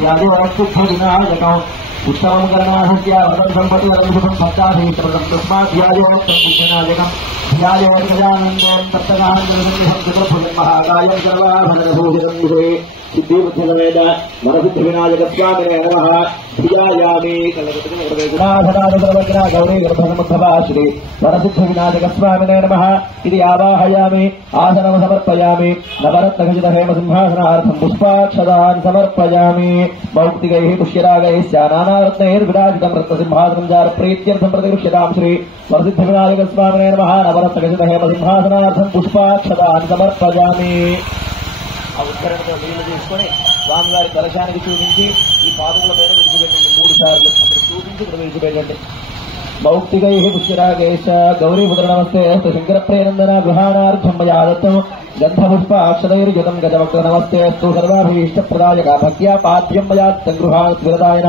ध्यायोऽस्तुभविनायकम् उत्तमं कर्णाहस्य वरं सम्पतिवरं सुखं भक्ताधीष्टवरं तस्मात् ध्यायोऽस्तुभविनायकम् ध्यायोऽर्गजानन्दं तप्तकान्दं महाकायं सर्वाभरणभूषणं विषये सिद्धिबुद्धिसमेत वरसिद्धिविनायकस्वामिने नमः ध्यायामि सर्वज्ञा गौरी गर्भसमुद्भवाश्री वरसिद्धिविनायकस्वामिने नमः इति आवाहयामि आसनं समर्पयामि नवरत्नखचितहेमसिंहासनार्थं पुष्पाक्षतान् समर्पयामि मौक्तिकैः पुष्यरागैश्च नानारत्नैर्विराजितं रत्नसिंहासनं चारुप्रीत्यर्थं प्रतिगृह्यतां श्री वरसिद्धिविनायकस्वामिने नमः नवरत्नखचितहेमसिंहासनार्थं पुष्पाक्षतान् समर्पयामि ఉత్తరంతో నీళ్లు తీసుకొని స్వామివారి కలశానికి చూపించి ఈ పాదుకుల పైన విడిచిపెట్టండి 3 సార్లు అక్కడ చూపించి ఇక్కడ విడిచిపెట్టండి మౌక్తికైః పుష్యరాగైశ్చ గౌరీపుత్ర నమస్తే అస్తు శంకరప్రేనందన గృహాణార్థం మయా దత్తం గంధపుష్ప అక్షరైర్యుతం గజవక్త నమస్తే అస్తు సర్వాభీష్టప్రదాయక భక్త్యా పాద్యం మయా గృహాణాయ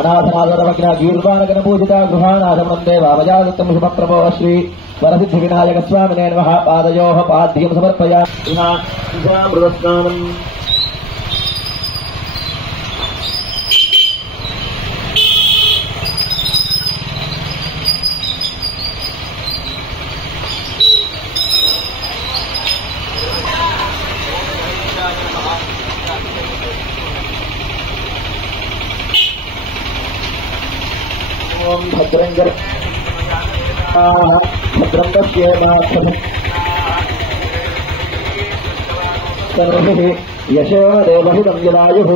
అనాథనాథరవజ్ఞ గీర్వాణగణ పూజిత గృహాణాథమందే వామయా దత్తం శుభప్రభో శ్రీ వరసిద్ధివినాయకస్వామినే నమః పాదయోః పాద్యం సమర్పయామి మృతస్నానం ఓం భద్రంగ భద్రం పశ్యేమ यशो देवहितं यदायुः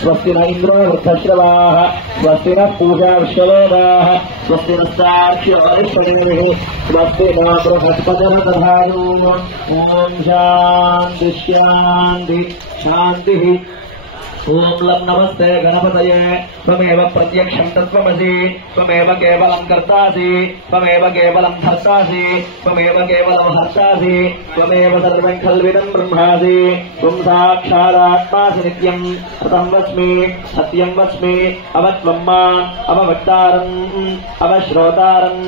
स्वस्ति न इन्द्रो वृद्धश्रवाः स्वस्ति नः पूषा विश्ववेदाः स्वस्ति नस्तार्क्ष्यो अरिष्टनेमिः स्वस्ति न बृहस्पतिर्दधातुः ॐ शान्ति शान्ति शान्तिः ओम लं नमस्ते गणपतये त्वमेव प्रत्यक्षं तत्त्वमसि त्वमेव केवलं कर्तासि त्वमेव केवलं धर्तासि त्वमेव केवलं हर्तासि त्वमेव सर्वं खल्विदं ब्रह्मासि त्वं साक्षादात्मासि नित्यं सतं वस्मि सत्यं वस्मि अवत्वं माम् अववक्तारम् अवश्रोतारम्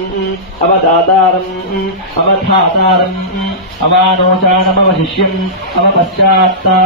अवदातारम् अवधातारम् अवानोचानमवशिष्यम् अवपश्चात्ता